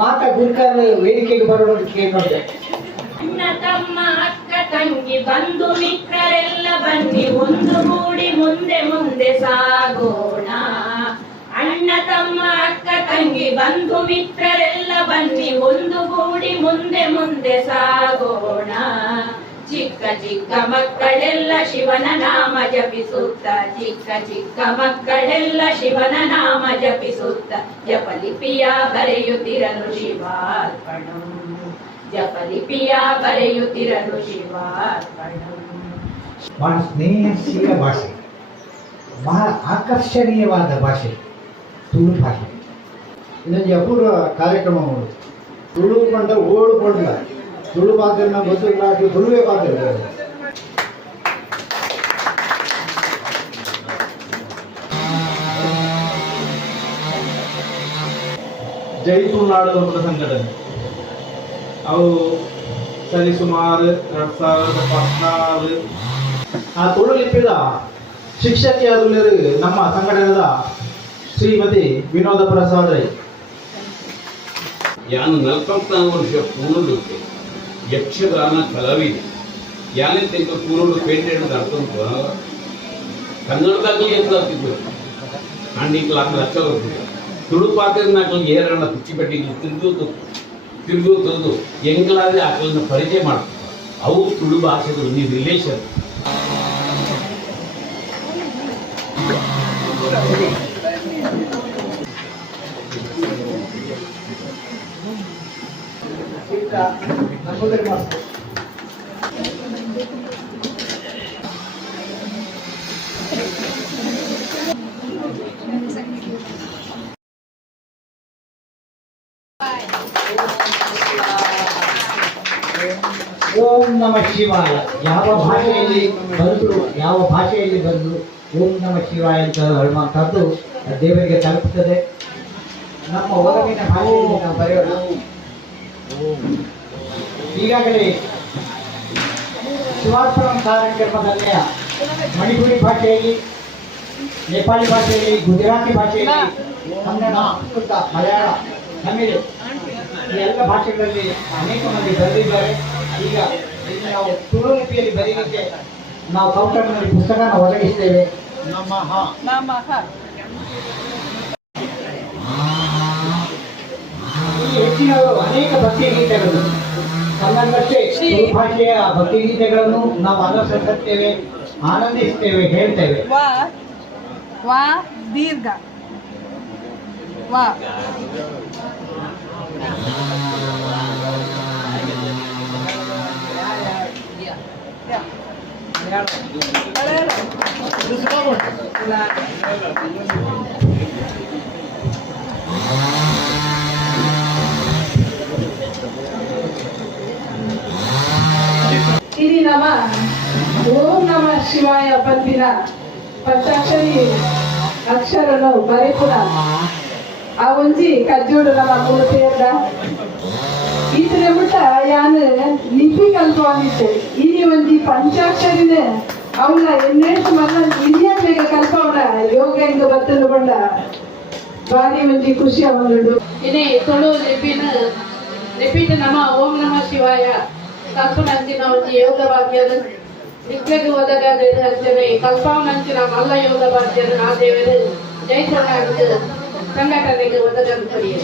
ಮಾತಾ ಗುರುಕರ್ ವೇದಿಕೆಗೆ ಬರೋದು ಕೇಳ್ಕೊಂಡೆ ತಮ್ಮ ಅಕ್ಕ ತಂಗಿ ಬಂಧು ಮಿತ್ರರೆಲ್ಲ ಬನ್ನಿ, ಒಂದು ಕೂಡಿ ಮುಂದೆ ಮುಂದೆ ಸಾಗೋಣ. ಅಣ್ಣ ತಮ್ಮ ಅಕ್ಕ ತಂಗಿ ಬಂಧು ಮಿತ್ರರೆಲ್ಲ ಬನ್ನಿ, ಒಂದು ಕೂಡಿ ಮುಂದೆ ಮುಂದೆ ಸಾಗೋಣ. ಚಿಕ್ಕ ಚಿಕ್ಕ ಮಕ್ಕಳೆಲ್ಲ ಶಿವನ ನಾಮ ಜಪಿಸುತ್ತ. ಚಿಕ್ಕ ಚಿಕ್ಕ ಮಕ್ಕಳೆಲ್ಲ ಶಿವನ ನಾಮ ಜಪಿಸುತ್ತ. ಜಪಲಿಪಿಯ ಬರೆಯುತ್ತಿರಲು ಶಿವಾರ್ಪಣಂ ಜಪಲಿಪಿಯ ಬರೆಯುತ್ತಿರಲು ಶಿವಾರ್ಪಣಂ ಬಹಳ ಸ್ನೇಹಶೀಲ ಭಾಷೆ. ಬಹಳ ಆಕರ್ಷಣೀಯವಾದ ಭಾಷೆ. ತುಳು ಭಾಷೆ. ಇದೊಂದು ಅಪೂರ್ವ ಕಾರ್ಯಕ್ರಮಗಳು ತುಳು ಓಡು ಪಂಡ ತುಳು ಮಾತನ್ನ ಬದುಕಲಾಗಿ ಬರುವೆ ಮಾತಿರ್ತಾರೆ ಜೈ ತುಳುನಾಡು ಅಂತ ಸಂಘಟನೆ. ಅವು ಸರಿಸುಮಾರು ಎರಡ್ ಸಾವಿರದ ಹದಿನಾರು. ಆ ತುಳು ಲಿಪಿದ ಶಿಕ್ಷಕಿಯಾದರು ನಮ್ಮ ಸಂಘಟನೆದ ಶ್ರೀಮತಿ ವಿನೋದ ಪ್ರಸಾದ್ ರೈ. ಯಾನು ನಲವತ್ನಾಲ್ಕು ವರ್ಷ ಪೂರ್ಣಕ್ಕೆ ಯಕ್ಷಗಾನ ಕಲಾವಿದೆ ಯಾನೇ ತೆಗೆದು ಪೂರ್ಣ ಹಿಡಿದು ಅರ್ಥಂತ ಕನ್ನಡದಾಗಲಿ ಅಂತ ಆಗ್ತಿದ್ದು ಹಣ್ಣಿಗೆ ಲಾಕ್ ಲಕ್ಷ ಬರ್ತಿದ್ದೆ ತುಳು ಪಾತ್ರ ನಾಲ್ಕು ಏರಣ್ಣ ಕುಚ್ಚಿ ಪೆಟ್ಟಿಗೆ ತಿರುಗೋ ತಂದು ಎಂಗಳಾದ್ರೆ ಆಕಳನ್ನ ಪರಿಚಯ ಮಾಡ್ತಾರೆ. ಅವು ತುಳು ಭಾಷೆಗಳು ನೀವು ರಿಲೇಷನ್ ಓಂ ನಮ ಶಿವಾಯ. ಯಾವ ಭಾಷೆಯಲ್ಲಿ ಬಂದು ಯಾವ ಭಾಷೆಯಲ್ಲಿ ಬಂದು ಓಂ ನಮ ಶಿವಾಯ ಅಂತ ಹೇಳುವಂಥದ್ದು ದೇವರಿಗೆ ತಲುಪುತ್ತದೆ. ನಮ್ಮ ಹೊರಗಿನ ಭಾಷೆಯಲ್ಲಿ ನಾವು ಬರೆಯೋಣ. ಈಗಾಗಲೇ ಶಿವಾರ್ಪಣಂ ಕಾರ್ಯಕ್ರಮದಲ್ಲಿ ಮಣಿಪುರಿ ಭಾಷೆಯಲ್ಲಿ ನೇಪಾಳಿ ಭಾಷೆಯಲ್ಲಿ ಗುಜರಾತಿ ಭಾಷೆಯಲ್ಲಿ ಕನ್ನಡ ಸಂಸ್ಕೃತ ಮಲಯಾಳ ತಮಿಳು ಈ ಎಲ್ಲ ಭಾಷೆಗಳಲ್ಲಿ ಅನೇಕ ಮಂದಿ ಬರೆದಿದ್ದಾರೆ. ಈಗ ನಾವು ತುಳು ಲಿಪಿಯಲ್ಲಿ ಬರೀಲಿಕ್ಕೆ ನಾವು ಕೌಂಟರ್ನಲ್ಲಿ ಪುಸ್ತಕನ ಒದಗಿಸ್ತೇವೆ. ಇಲ್ಲಿ ಹೆಚ್ಚಿನವರು ಅನೇಕ ಭಕ್ತಿ ಗೀತೆಗಳು ತುಳು ಭಾಷೆಯ ಭಕ್ತಿ ಗೀತೆಗಳನ್ನು ನಾವು ಅನುಸರಿಸುತ್ತೇವೆ ಆನಂದಿಸ್ತೇವೆ ಹೇಳ್ತೇವೆ. ವಾ ವಾ ದೀರ್ಘ. ವಾ. ఇది ಶಿವಾಯ ಬಂದಿನ ಪಂಚಾಕ್ಷರಿ ಅಕ್ಷರನು ಬರೆಪುನ ಆ ಒಂಜಿ ಕಜ್ಜೋಡು ನಮ್ಮ ಮೂರ್ತಿಯರ್ದ ಈತನ ಮುಟ್ಟ ಯಾನು ಲಿಪಿ ಕಲ್ಪವಾಗಿದ್ದೆ ಇಲ್ಲಿ ಒಂಜಿ ಪಂಚಾಕ್ಷರಿನ ಅವನ ಎನ್ನೆಷ್ಟು ಮನ ಇಲ್ಲಿಯ ಬೇಗ ಕಲ್ಪವನ ಯೋಗ ಇಂದ ಬತ್ತಲು ಬಂಡ ಬಾರಿ ಒಂಜಿ ಖುಷಿ ಅವನು ಇನ್ನೇ ತುಳು ಲಿಪಿನ ಲಿಪಿನ ನಮ ಓಂ ನಮ ಶಿವಾಯ. ಕಲ್ಪನಂಚಿನ ಒಂಜಿ ಯೋಗ ಭಾಗ್ಯದ ನಿತ್ಯಗೆ ಒದಗ ಹಚ್ಚನೆ ಕಲ್ಪವನಂಚಿನ ಮಲ್ಲ ಯೋಗ ಬಾಧ್ಯರು ನಾ ದೇವರು ಜೈ ಸಂಘಟನೆಗೆ ಪಡೆಯ